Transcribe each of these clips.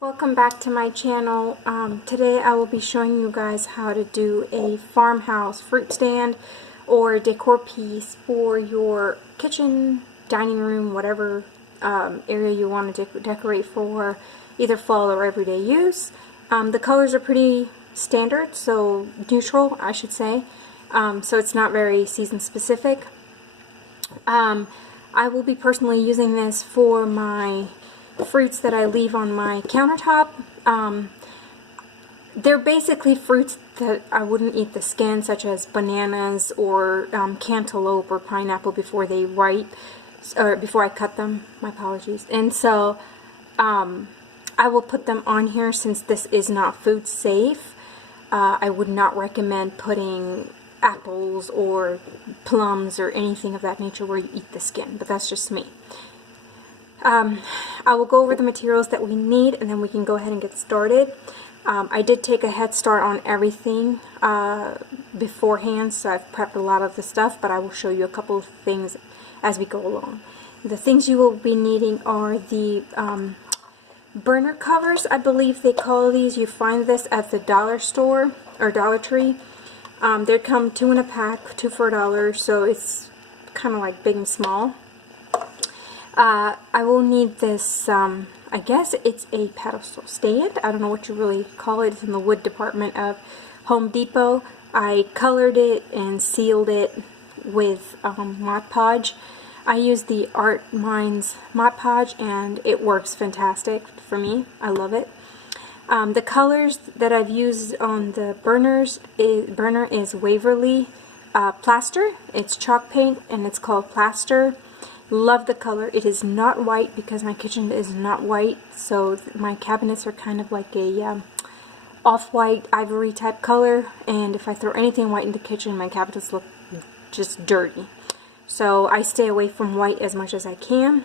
Welcome back to my channel. Today I will be showing you guys how to do a farmhouse fruit stand or decor piece for your kitchen, dining room, whatever area you want to decorate for either fall or everyday use. The colors are pretty standard, so neutral I should say, so it's not very season specific. I will be personally using this for my fruits that I leave on my countertop. They're basically fruits that I wouldn't eat the skin, such as bananas or cantaloupe or pineapple before they ripe, or before I cut them. My apologies. And so I will put them on here since this is not food safe. I would not recommend putting apples or plums or anything of that nature where you eat the skin, but that's just me. I will go over the materials that we need and then we can go ahead and get started. I did take a head start on everything beforehand, so I've prepped a lot of the stuff, but I will show you a couple of things as we go along. The things you will be needing are the burner covers, I believe they call these. You find this at the dollar store or Dollar Tree. They come 2 in a pack, 2 for $1, so it's kind of like big and small. I will need this, I guess it's a pedestal stand. I don't know what you really call it. It's in the wood department of Home Depot. I colored it and sealed it with Mod Podge. I used the Art Minds Mod Podge and it works fantastic for me. I love it. The colors that I've used on the burner is Waverly Plaster. It's chalk paint and it's called Plaster. Love the color. It is not white because my kitchen is not white, so my cabinets are kind of like a off-white ivory type color, and if I throw anything white in the kitchen, my cabinets look just dirty. So I stay away from white as much as I can.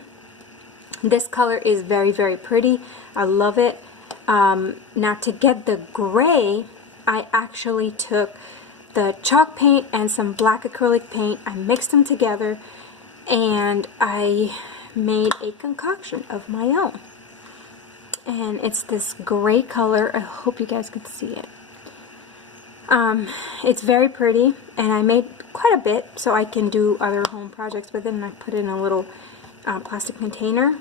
This color is very, very pretty. I love it. Now to get the gray, I actually took the chalk paint and some black acrylic paint. I mixed them together and I made a concoction of my own, and it's this gray color. I hope you guys can see it. It's very pretty, and I made quite a bit so I can do other home projects with it, and I put it in a little plastic container,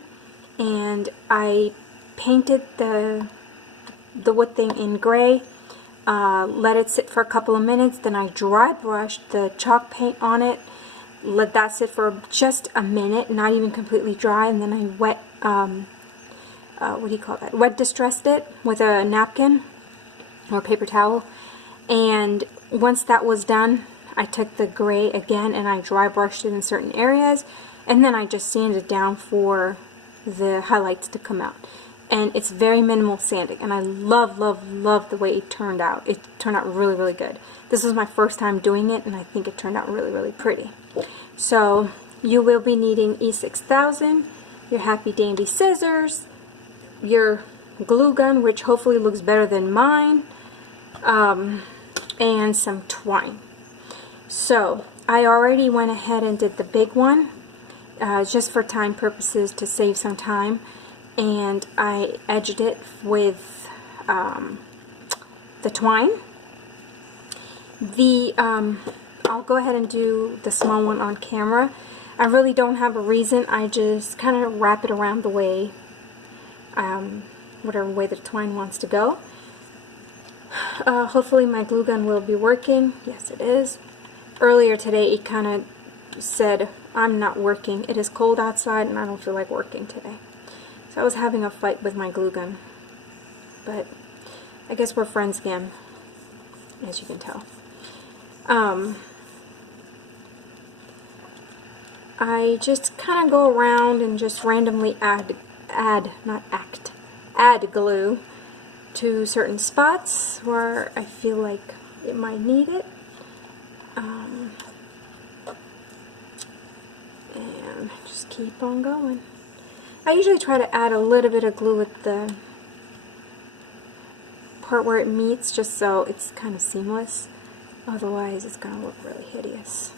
and I painted the wood thing in gray, let it sit for a couple of minutes, then I dry brushed the chalk paint on it, let that sit for just a minute, not even completely dry, and then I wet distressed it with a napkin or paper towel. And once that was done, I took the gray again and I dry brushed it in certain areas, and then I just sanded down for the highlights to come out. And it's very minimal sanding, and I love, love, love the way it turned out. It turned out really, really good. This was my first time doing it, and I think it turned out really, really pretty. So you will be needing E6000, your Happy Dandy scissors, your glue gun, which hopefully looks better than mine, and some twine. So I already went ahead and did the big one, just for time purposes to save some time, and I edged it with the twine. I'll go ahead and do the small one on camera. I really don't have a reason. I just kind of wrap it around the way, whatever way the twine wants to go. Hopefully my glue gun will be working. Yes, it is. Earlier today it kind of said, I'm not working. It is cold outside and I don't feel like working today. So I was having a fight with my glue gun. But I guess we're friends again, as you can tell. I just kind of go around and just randomly add glue to certain spots where I feel like it might need it. And just keep on going. I usually try to add a little bit of glue at the part where it meets, just so it's kind of seamless. Otherwise, it's going to look really hideous.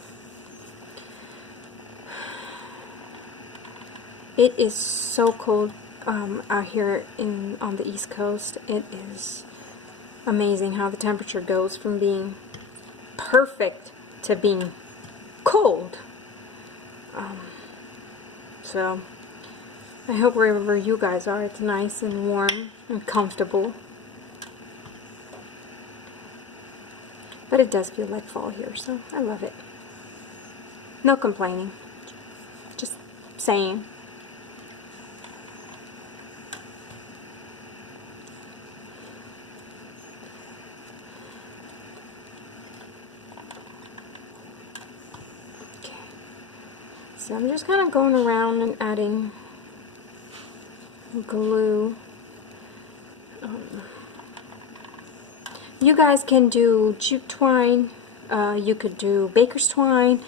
It is so cold out here on the East Coast. It is amazing how the temperature goes from being perfect to being cold. So I hope wherever you guys are, it's nice and warm and comfortable. But it does feel like fall here, so I love it. No complaining. Just saying. Okay. So I'm just kind of going around and adding glue. You guys can do jute twine, you could do baker's twine,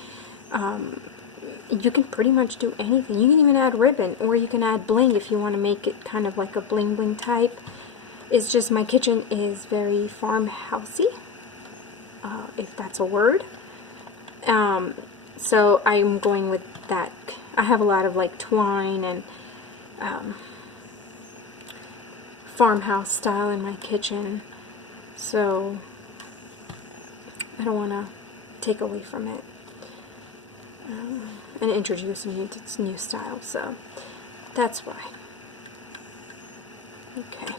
you can pretty much do anything. You can even add ribbon, or you can add bling if you want to make it kind of like a bling bling type. It's just my kitchen is very farmhousey, if that's a word. So I'm going with that. I have a lot of like twine and farmhouse style in my kitchen. So I don't want to take away from it and introduce new style. So that's why. Okay.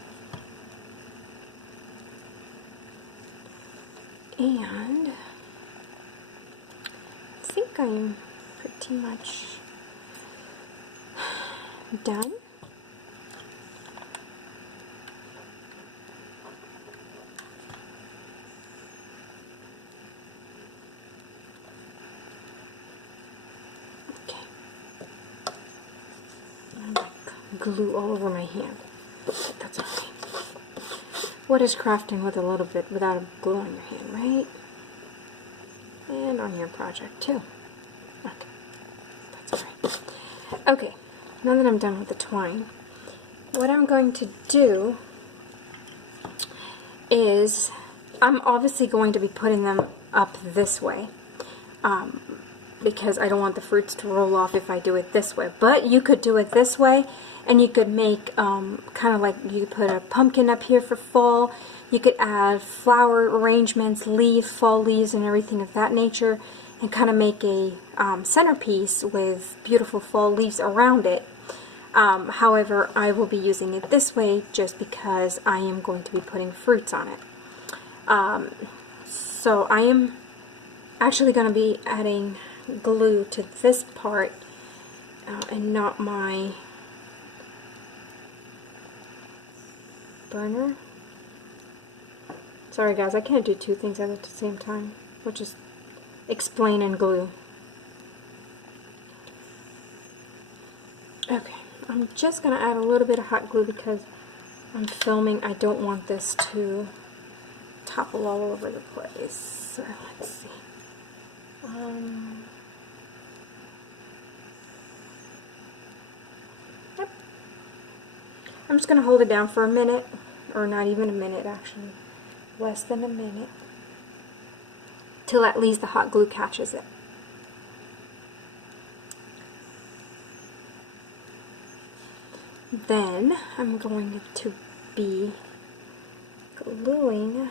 And I think I'm pretty much done. Glue all over my hand. But that's okay. What is crafting with a little bit without a glue on your hand, right? And on your project too. Okay. That's alright. Okay. Now that I'm done with the twine, what I'm going to do is I'm obviously going to be putting them up this way. Because I don't want the fruits to roll off if I do it this way. But you could do it this way, and you could make kind of like, you could put a pumpkin up here for fall. You could add flower arrangements, leaves, fall leaves, and everything of that nature, and kind of make a centerpiece with beautiful fall leaves around it. However, I will be using it this way just because I am going to be putting fruits on it. So I am actually going to be adding glue to this part and not my burner. Sorry guys, I can't do two things at the same time, which is explain and glue. Okay, I'm just going to add a little bit of hot glue because I'm filming. I don't want this to topple all over the place. So let's see. Yep. I'm just going to hold it down for a minute, or not even a minute actually, less than a minute, till at least the hot glue catches it. Then I'm going to be gluing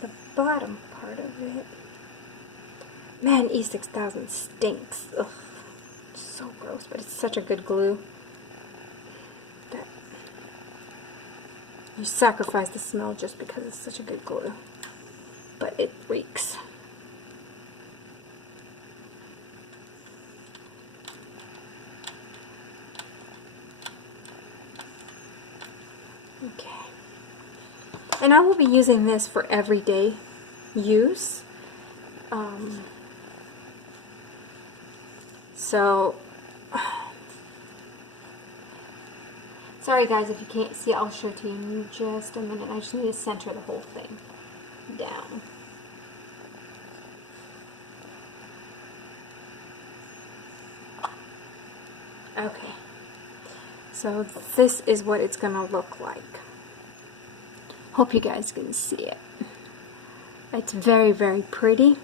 the bottom part of it. Man, E6000 stinks. Ugh, it's so gross, but it's such a good glue that you sacrifice the smell just because it's such a good glue. But it reeks. Okay. And I will be using this for everyday use. So, sorry guys if you can't see, I'll show it to you in just a minute. I just need to center the whole thing down. Okay, so this is what it's gonna look like. Hope you guys can see it. It's very, very pretty.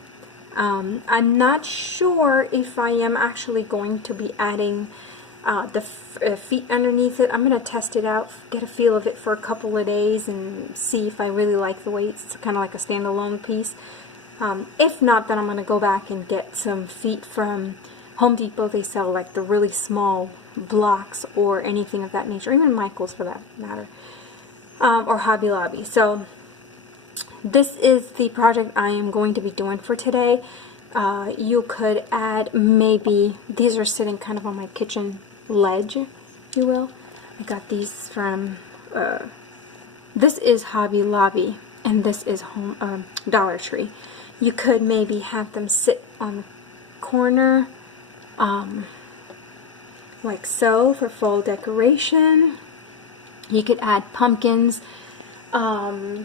I'm not sure if I am actually going to be adding feet underneath it. I'm going to test it out, get a feel of it for a couple of days and see if I really like the way it's kind of like a standalone piece. If not, then I'm going to go back and get some feet from Home Depot. They sell like the really small blocks or anything of that nature, even Michael's for that matter, or Hobby Lobby. So this is the project I am going to be doing for today. You could add maybe, these are sitting kind of on my kitchen ledge, if you will. I got these from, this is Hobby Lobby and this is Dollar Tree. You could maybe have them sit on the corner like so for fall decoration. You could add pumpkins. I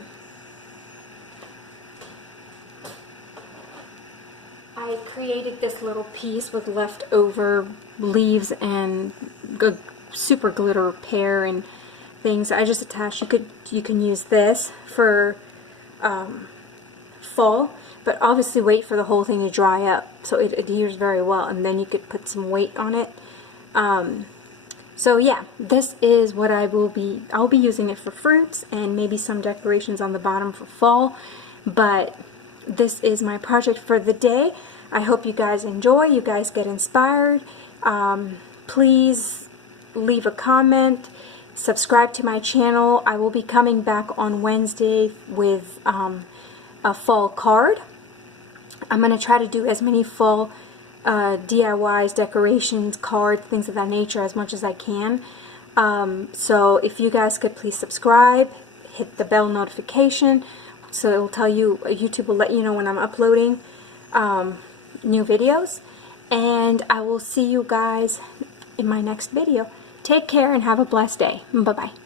created this little piece with leftover leaves and super glitter pear and things. I just attached. You can use this for fall, but obviously wait for the whole thing to dry up so it adheres very well, and then you could put some weight on it. So yeah, this is what I'll be using it for fruits and maybe some decorations on the bottom for fall, but this is my project for the day. I hope you guys enjoy, you guys get inspired. Please leave a comment, subscribe to my channel. I will be coming back on Wednesday with a fall card. I'm going to try to do as many fall DIYs, decorations, cards, things of that nature as much as I can. So if you guys could please subscribe, hit the bell notification so it will tell you, YouTube will let you know when I'm uploading new videos. And I will see you guys in my next video. Take care and have a blessed day. Bye-bye.